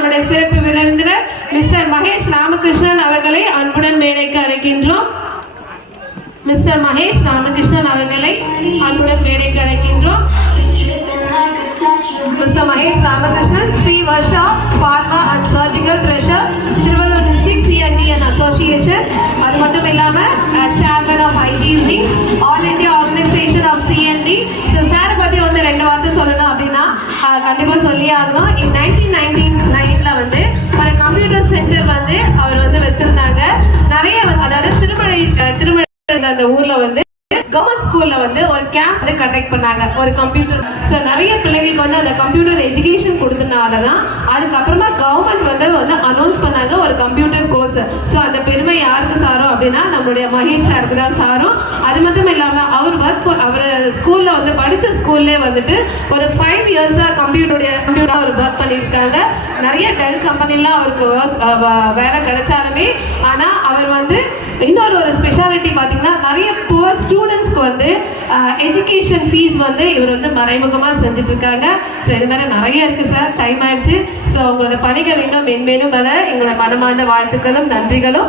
நம்முடைய சிறப்பு விருந்தினர் மிஸ்டர் மகேஷ் ராமகிருஷ்ணன் அவர்களை அன்புடன் மேடைக்கு அழைக்கின்றோம். மிஸ்டர் மகேஷ் ராமகிருஷ்ணன் அவர்களை அன்புடன் மேடைக்கு அழைக்கின்றோம். Mister Mahesh Ramakrishnan, Shri Varsha pharma and surgical treasurer, Tiruvallur district C&D and association. அது மட்டும் இல்லாமல் chairman of IGC, all India organisation of C&D. So சாரை பற்றி வந்து 2 வார்த்தை சொல்லணும் அப்படின்னா கண்டிப்பாக சொல்லி ஆகணும். 1999 வந்து ஒரு கம்ப்யூட்டர் சென்டர் வந்து அவர் வந்து வச்சிருந்தாங்க. நிறைய அதாவது திருமலை அந்த ஊர்ல வந்து கவர்மெண்ட் ஸ்கூல்ல வந்து ஒரு கேம்ப் வந்து கண்டக்ட் பண்ணாங்க, ஒரு கம்ப்யூட்டர். ஸோ நிறைய பிள்ளைங்களுக்கு வந்து அந்த கம்ப்யூட்டர் எஜுகேஷன் கொடுத்தனால தான் அதுக்கப்புறமா கவர்மெண்ட் வந்து அனௌன்ஸ் பண்ணாங்க ஒரு கம்ப்யூட்டர் கோர்ஸ். ஸோ அந்த பெருமை யாருக்கு சாரும் அப்படின்னா நம்மளுடைய மகேஷ் சாருக்கு தான் சாரும். அது மட்டும் இல்லாமல் அவர் ஸ்கூல்ல வந்து படித்த ஸ்கூல்லே வந்துட்டு ஒரு 5 இயர்ஸா கம்ப்யூட்டர் அவர் ஒர்க் பண்ணியிருக்காங்க. நிறைய டெல் கம்பெனிலாம் அவருக்கு வேலை கிடைச்சாலுமே ஆனால் அவர் வந்து இன்னொரு ஸ்பெஷாலிட்டி பார்த்தீங்கன்னா நிறைய புவர் ஸ்டூடெண்ட்ஸ்க்கு வந்து எஜுகேஷன் ஃபீஸ் வந்து இவர் வந்து மறைமுகமாக செஞ்சுட்டு இருக்காங்க. ஸோ இது மாதிரி நிறைய இருக்குது சார். டைம் ஆயிடுச்சு. ஸோ உங்களோட பணிகள் இன்னும் மென்மேலும் வர எங்களோட மனமார்ந்த வாழ்த்துக்களும் நன்றிகளும்.